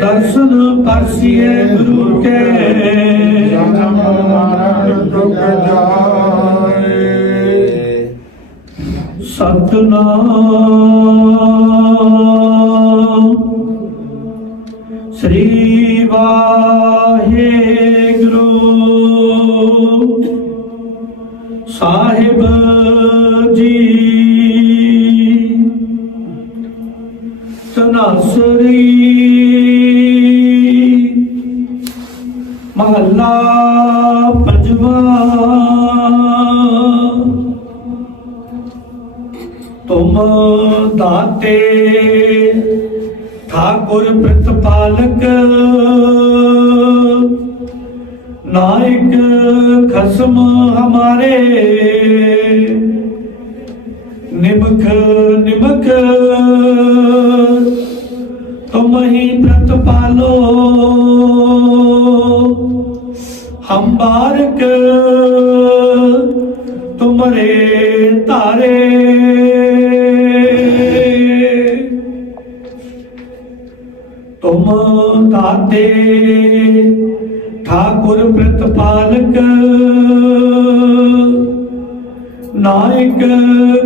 ਦਰਸ਼ਨ ਪਰਸੀਏ ਗੁਰੂ ਕੇ। ਜਨਮ ਮਰਨ ਦੁਖ ਜਾਏ ਸਤਨਾਮ। ਸ੍ਰੀ ਵਾਹਿਗੁਰੂ। ਸਾਹਿਬ ਜੀ। ਤਨਾਸਰੀ ਮਹੱਲਾ ਪੰਜਵਾ ਤੁਮ ਦਾਤੇ ਠਾਕੁਰ ਪ੍ਰਤਪਾਲਕ ਨਾਇਕ ਖਸਮ ਹਮਾਰੇ। ਨਿਮਖ ਨਿਮਖ ਤੁਮ ਹੀ ਪ੍ਰਤਪਾਲੋ। ਅੰਬਾਰਕ ਬਾਰਕ ਤੁਮਰੇ ਤਾਰੇ ਤੁਮ ਦਾਤੇ ਠਾਕੁਰ ਪ੍ਰਤਪਾਲਕ ਨਾਇਕ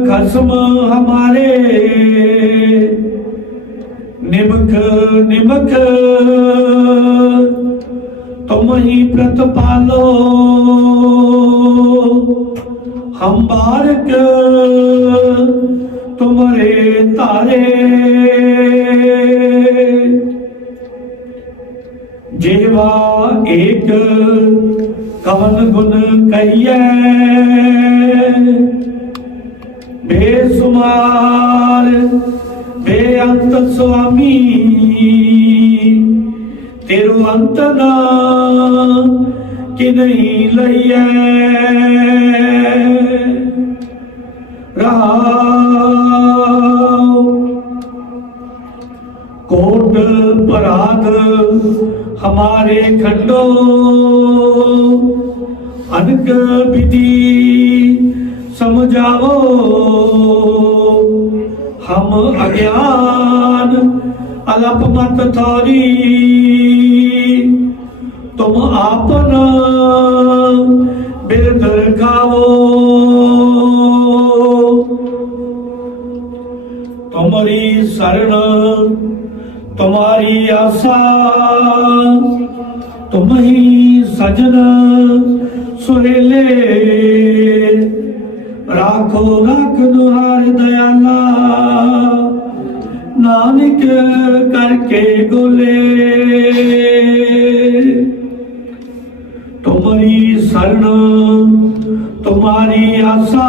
ਖਸਮ ਹਮਾਰੇ। ਨਿਮਖ ਨਿਮਖ। ਤੁਮ ਹੀ ਪ੍ਰਤਪਾਲੋ ਹਮ ਬਾਰਕ ਤੁਮਰੇ ਤਾਰੇ ਜੀਵਾ ਏਕ ਕਵਨ ਗੁਣ ਕਈਐ ਬੇਸੁਮਾਰ ਬੇਅੰਤ ਸੁਆਮੀ ਤੇਰੂ ਅੰਤ ਨਾ ਕਿ ਨਹੀਂ ਲਈਐ। ਰਹਾਉ ਕੋਟ ਪਰਾਧ ਹਮਾਰੇ ਖੰਡੋ। ਅਨਕ ਵਿਧੀ ਸਮਝਾਵੋ। ਹਮ ਅਗਿਆਨ ਅਲਪ ਮਤ ਥੋਰੀ। ਤੁਮ ਆਪਨ ਬਿਰਦਰ ਖਾਵੋ ਤੁਮਰੀ ਸਰਣ ਤੁਮਾਰੀ ਆਸਾ ਤੁਮ ਹੀ ਸਜਣ ਸੁਹੇਲੇ। ਰਾਖੋ, ਰਾਖ ਦੁਹਾਰ ਦਇਆਲਾ, ਨਾਨਕ ਕਰਕੇ ਗੋਲੇ। ਤੁਮਰੀ ਸਰਣ ਤੁਮਾਰੀ ਆਸਾ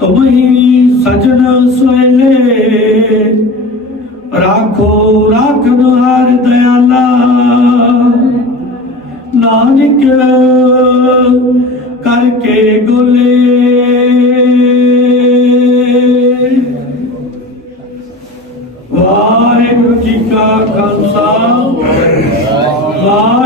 ਤੁਮਹੀ ਸਜਣ ਸੋਇਲੇ ਰਾਖੋ ਰਾਖਨ ਹਰ ਦਇਆਲਾ। ਨਾਨਕ ਕਰਕੇ ਗੋਲੇ। ਵਾਹਿਗੁਰੂ ਜੀ ਕਾ ਖਾਲਸਾ। ਵਾਹਿਗੁਰੂ